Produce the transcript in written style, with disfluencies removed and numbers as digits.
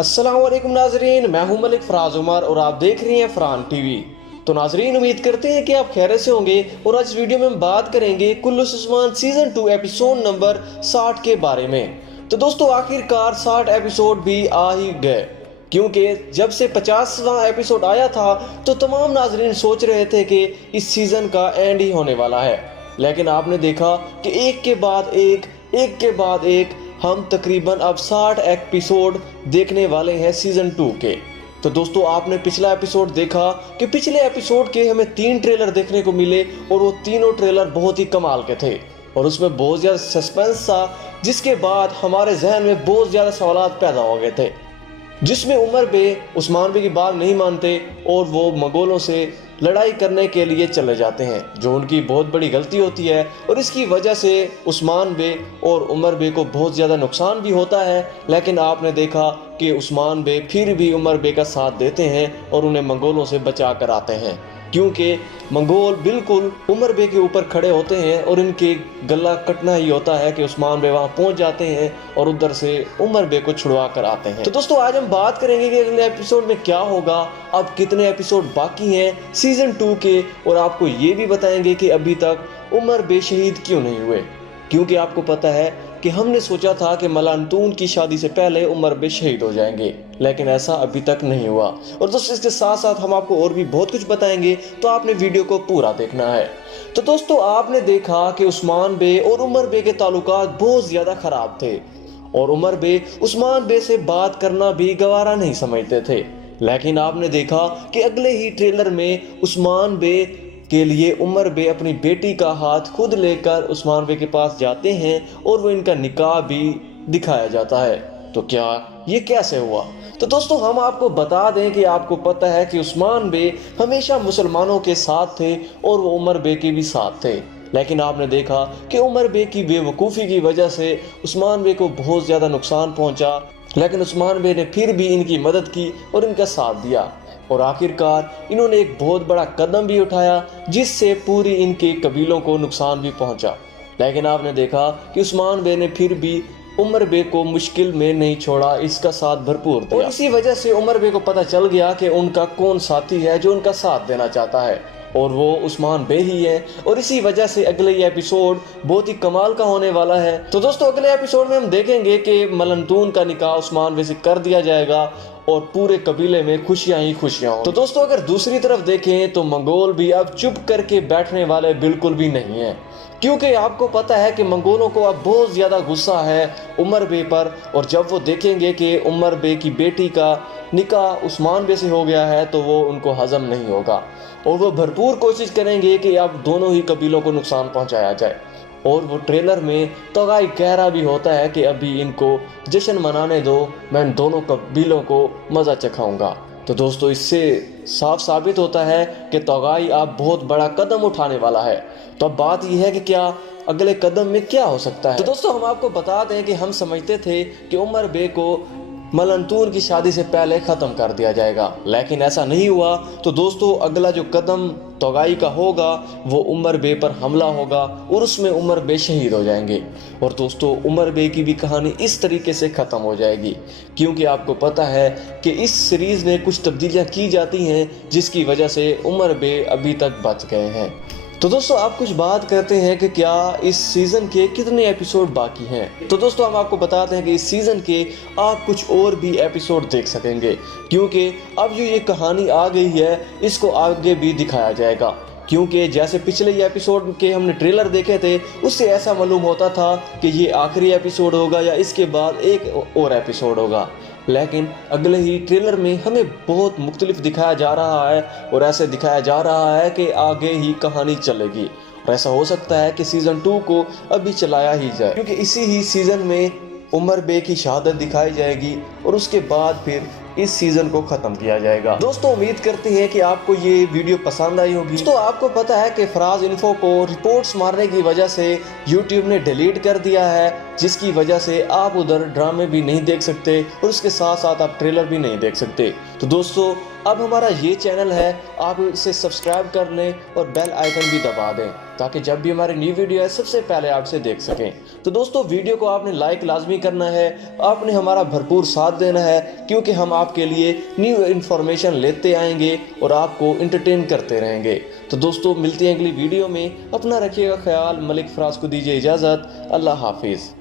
अस्सलामुअलैकुम नाजरीन, मैं हूं मलिक फराज उमर और आप देख रहे हैं फरहान टीवी। तो नाजरीन, उम्मीद करते हैं कि आप खैरियत से होंगे और आज इस वीडियो में हम बात करेंगे कुल्लूस उस्मान सीजन 2 एपिसोड नंबर 60 के बारे में। तो दोस्तों, आखिरकार 60 एपिसोड भी आ ही गए, क्योंकि जब से 50वां एपिसोड आया था तो तमाम नाजरीन सोच रहे थे कि इस सीजन का एंड ही होने वाला है। लेकिन आपने देखा कि एक के बाद एक हम तकरीबन अब 60 एपिसोड देखने वाले हैं सीजन 2 के। तो दोस्तों, आपने पिछला एपिसोड देखा कि पिछले एपिसोड के हमें 3 ट्रेलर देखने को मिले और वो तीनों ट्रेलर बहुत ही कमाल के थे और उसमें बहुत ज़्यादा सस्पेंस था, जिसके बाद हमारे जहन में बहुत ज़्यादा सवालात पैदा हो गए थे, जिसमें उमर बे उस्मान बे की बात नहीं मानते और वो मंगोलों से लड़ाई करने के लिए चले जाते हैं, जो उनकी बहुत बड़ी गलती होती है और इसकी वजह से उस्मान बे और उमर बे को बहुत ज़्यादा नुकसान भी होता है। लेकिन आपने देखा कि उस्मान बे फिर भी उमर बे का साथ देते हैं और उन्हें मंगोलों से बचा कर आते हैं, क्योंकि मंगोल बिल्कुल उमर बे के ऊपर खड़े होते हैं और इनके गला कटना ही होता है कि उस्मान बे वहां पहुंच जाते हैं और उधर से उमर बे को छुड़वा कर आते हैं। तो दोस्तों, आज हम बात करेंगे कि अगले एपिसोड में क्या होगा, अब कितने एपिसोड बाकी हैं सीजन 2 के, और आपको ये भी बताएंगे कि अभी तक उमर बे शहीद क्यों नहीं हुए, क्योंकि आपको पता है कि हमने सोचा था कि मलानतून की शादी से पहले उमर बे शहीद हो जाएंगे, लेकिन ऐसा अभी तक नहीं हुआ। और दोस्तों, इसके साथ साथ हम आपको और भी बहुत कुछ बताएंगे, तो आपने वीडियो को पूरा देखना है। तो दोस्तों, आपने देखा कि उस्मान बे और उमर बे के ताल्लुकात बहुत ज़्यादा ख़राब थे और उमर बे उस्मान बे से बात करना भी गवारा नहीं समझते थे। लेकिन आपने देखा कि अगले ही ट्रेलर में उस्मान बे के लिए उमर बे अपनी बेटी का हाथ खुद लेकर उस्मान बे के पास जाते हैं और वो इनका निकाह भी दिखाया जाता है। तो क्या ये कैसे हुआ? तो दोस्तों, हम आपको बता दें कि आपको पता है कि उस्मान बे हमेशा मुसलमानों के साथ थे और वो उमर बे के भी साथ थे। लेकिन आपने देखा कि उमर बे की बेवकूफ़ी की वजह से उस्मान बे को बहुत ज़्यादा नुकसान पहुंचा, लेकिन उस्मान बे ने फिर भी इनकी मदद की और इनका साथ दिया और आखिरकार इन्होंने एक बहुत बड़ा कदम भी उठाया, जिससे पूरी इनके कबीलों को नुकसान भी पहुंचा। लेकिन आपने देखा कि उस्मान बे ने फिर भी उमर बे को मुश्किल में नहीं छोड़ा, इसका साथ भरपूर दिया। और इसी वजह से उमर बे को पता चल गया कि उनका कौन साथी है जो उनका साथ देना चाहता है, और वो उस्मान बे ही है। और इसी वजह से अगले ये एपिसोड बहुत ही कमाल का होने वाला है। तो दोस्तों, अगले एपिसोड में हम देखेंगे कि मलनतून का निकाह उस्मान बे से कर दिया जाएगा और पूरे कबीले में खुशियां ही खुशियां हों। तो दोस्तों, अगर दूसरी तरफ देखें तो मंगोल भी अब चुप करके बैठने वाले बिल्कुल भी नहीं है, क्योंकि आपको पता है कि मंगोलों को अब बहुत ज़्यादा गुस्सा है उमर बे पर, और जब वो देखेंगे कि उमर बे की बेटी का निकाह उस्मान बे से हो गया है तो वो उनको हजम नहीं होगा और वो भरपूर कोशिश करेंगे कि अब दोनों ही कबीलों को नुकसान पहुंचाया जाए। और वो ट्रेलर में तगाई कह रहा भी होता है कि अभी इनको जश्न मनाने दो, मैं इन दोनों कबीलों को मज़ा चखाऊंगा। तो दोस्तों, इससे साफ साबित होता है कि तगाई अब बहुत बड़ा कदम उठाने वाला है। तो अब बात यह है कि क्या अगले कदम में क्या हो सकता है। तो दोस्तों, हम आपको बता दें कि हम समझते थे कि उमर बे को मलनतून की शादी से पहले ख़त्म कर दिया जाएगा, लेकिन ऐसा नहीं हुआ। तो दोस्तों, अगला जो कदम तोगाई का होगा वो उमर बे पर हमला होगा और उसमें उमर बे शहीद हो जाएंगे। और दोस्तों, उमर बे की भी कहानी इस तरीके से ख़त्म हो जाएगी, क्योंकि आपको पता है कि इस सीरीज़ में कुछ तब्दीलियाँ की जाती हैं, जिसकी वजह से उमर बे अभी तक बच गए हैं। तो दोस्तों, आप कुछ बात करते हैं कि क्या इस सीज़न के कितने एपिसोड बाकी हैं। तो दोस्तों, हम आपको बताते हैं कि इस सीज़न के आप कुछ और भी एपिसोड देख सकेंगे, क्योंकि अब जो ये कहानी आ गई है इसको आगे भी दिखाया जाएगा। क्योंकि जैसे पिछले एपिसोड के हमने ट्रेलर देखे थे, उससे ऐसा मालूम होता था कि ये आखिरी एपिसोड होगा या इसके बाद एक और एपिसोड होगा, लेकिन अगले ही ट्रेलर में हमें बहुत मुख्तलिफ दिखाया जा रहा है और ऐसे दिखाया जा रहा है कि आगे ही कहानी चलेगी। और ऐसा हो सकता है कि सीज़न 2 को अभी चलाया ही जाए, क्योंकि इसी ही सीज़न में उमर बे की शहादत दिखाई जाएगी और उसके बाद फिर इस सीज़न को ख़त्म किया जाएगा। दोस्तों, उम्मीद करते हैं कि आपको ये वीडियो पसंद आई होगी। दोस्तों, आपको पता है कि फराज इन्फो को रिपोर्ट्स मारने की वजह से यूट्यूब ने डिलीट कर दिया है, जिसकी वजह से आप उधर ड्रामे भी नहीं देख सकते और उसके साथ साथ आप ट्रेलर भी नहीं देख सकते। तो दोस्तों, अब हमारा ये चैनल है, आप इसे सब्सक्राइब कर लें और बेल आइकन भी दबा दें, ताकि जब भी हमारी न्यू वीडियो है सबसे पहले आपसे देख सकें। तो दोस्तों वीडियो को आपने लाइक लाजमी करना है, आपने हमारा भरपूर साथ देना है, क्योंकि हम आपके लिए न्यू इन्फॉर्मेशन लेते आएंगे और आपको इंटरटेन करते रहेंगे। तो दोस्तों मिलते हैं अगली वीडियो में, अपना रखिएगा ख्याल। मलिक फराज को दीजिए इजाज़त। अल्लाह हाफिज़।